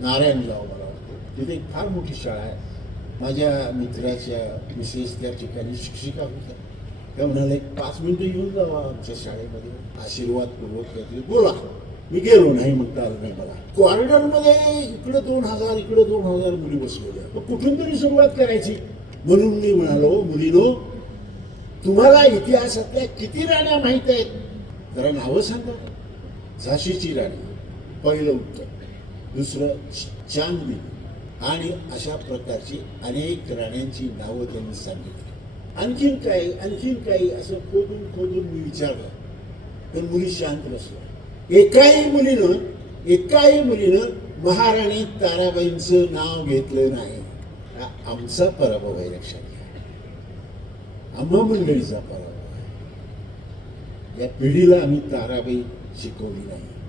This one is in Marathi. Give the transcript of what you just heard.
नारायणगाव मला वाटतं तिथे एक फार मोठी शाळा आहे. माझ्या मित्राच्या मिसेस त्या ठिकाणी शिक्षिका होत्या. त्या म्हणाले एक पाच मिनिटं येऊन जावा आमच्या शाळेमध्ये. आशीर्वादपूर्वक काहीतरी बोला मी गेलो नाही म्हणता आलं नाही मला. कॉरिडॉरमध्ये इकडं दोन हजार इकडं दोन हजार मुली बसलेल्या. मग कुठून तरी सुरुवात करायची? म्हणून मी म्हणालो मुलीनो तुम्हाला इतिहासातल्या किती राण्या माहीत आहेत? जरा नावं सांगा. झाशीची राणी. पहिलं उत्तर. दुसरं चांदनी आणि अशा प्रकारची अनेक राण्यांची नावं त्यांनी सांगितली. आणखीन काही आणखीन काही असं खोदून खोदून मी विचारलं. पण मुली शांत बसल्या. एकाही मुलीनं एकाही मुलीनं महाराणी ताराबाईंचं नाव घेतलं नाही. हा आमचा पराभव आहे लक्षात घ्या. आम्हा मंडळीचा पराभव आहे. या पिढीला आम्ही ताराबाई शिकवली नाही.